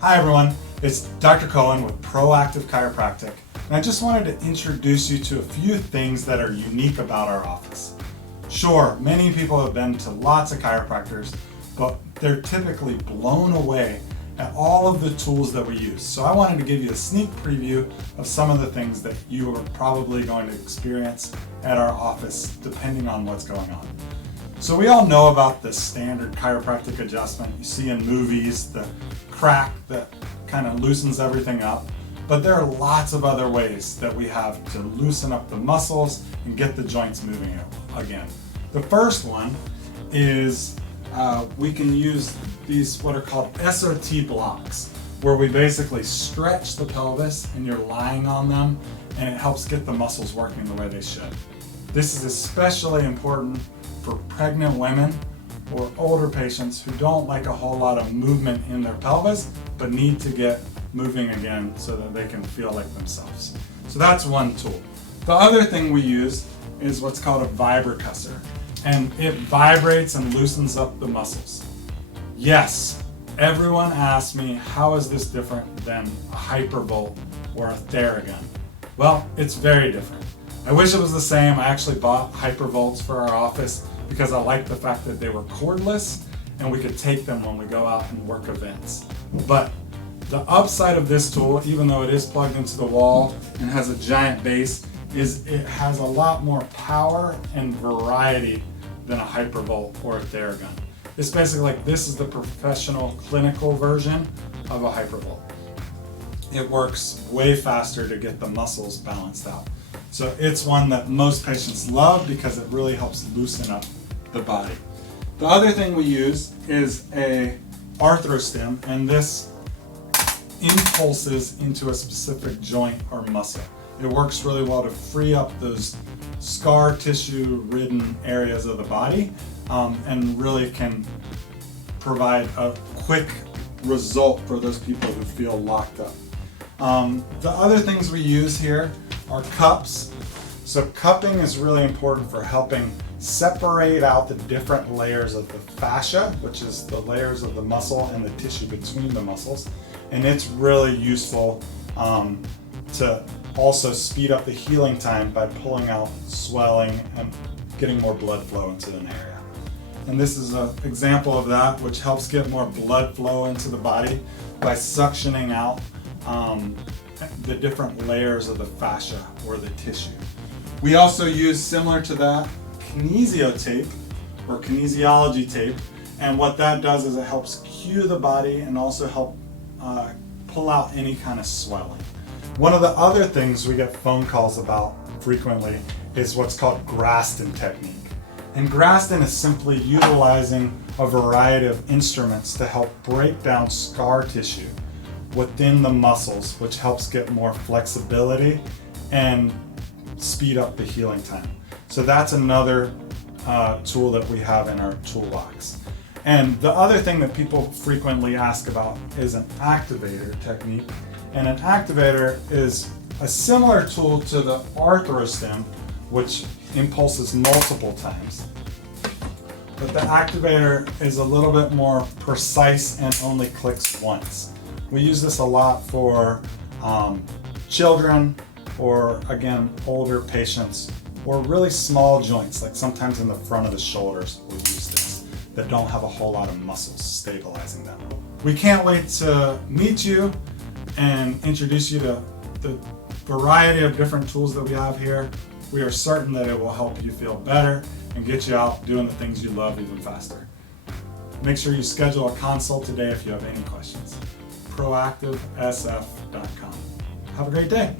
Hi everyone, it's Dr. Cohen with Proactive Chiropractic, and I just wanted to introduce you to a few things that are unique about our office. Sure, many people have been to lots of chiropractors, but they're typically blown away at all of the tools that we use. So I wanted to give you a sneak preview of some of the things that you are probably going to experience at our office depending on what's going on. So we all know about the standard chiropractic adjustment you see in movies, the crack that kind of loosens everything up, but there are lots of other ways that we have to loosen up the muscles and get the joints moving again. The first one is we can use these what are called S.O.T blocks, where we basically stretch the pelvis and you're lying on them, and it helps get the muscles working the way they should. This is especially important for pregnant women or older patients who don't like a whole lot of movement in their pelvis but need to get moving again so that they can feel like themselves. So that's one tool. The other thing we use is what's called a Vibra Kuster, and it vibrates and loosens up the muscles. Yes, everyone asks me, how is this different than a Hypervolt or a Theragun? Well, it's very different. I wish it was the same. I actually bought Hypervolts for our office because I like the fact that they were cordless and we could take them when we go out and work events. But the upside of this tool, even though it is plugged into the wall and has a giant base, is it has a lot more power and variety than a Hypervolt or a Theragun. It's basically like this is the professional clinical version of a Hypervolt. It works way faster to get the muscles balanced out. So it's one that most patients love because it really helps loosen up the body. The other thing we use is a Arthrostim, and this impulses into a specific joint or muscle. It works really well to free up those scar tissue ridden areas of the body, and really can provide a quick result for those people who feel locked up. The other things we use here are cups. So cupping is really important for helping separate out the different layers of the fascia, which is the layers of the muscle and the tissue between the muscles. And it's really useful to also speed up the healing time by pulling out swelling and getting more blood flow into an area. And this is an example of that, which helps get more blood flow into the body by suctioning out the different layers of the fascia or the tissue. We also use, similar to that, Kinesiology or Kinesiology tape, and what that does is it helps cue the body and also help pull out any kind of swelling. One of the other things we get phone calls about frequently is what's called Graston Technique. And Graston is simply utilizing a variety of instruments to help break down scar tissue within the muscles, which helps get more flexibility and speed up the healing time. So that's another tool that we have in our toolbox. And the other thing that people frequently ask about is an Activator Technique. And an activator is a similar tool to the Arthrostim, which impulses multiple times. But the activator is a little bit more precise and only clicks once. We use this a lot for children, or again, older patients, or really small joints, like sometimes in the front of the shoulders we'll use this, that don't have a whole lot of muscles stabilizing them. We can't wait to meet you and introduce you to the variety of different tools that we have here. We are certain that it will help you feel better and get you out doing the things you love even faster. Make sure you schedule a consult today if you have any questions. proactivesf.com. Have a great day.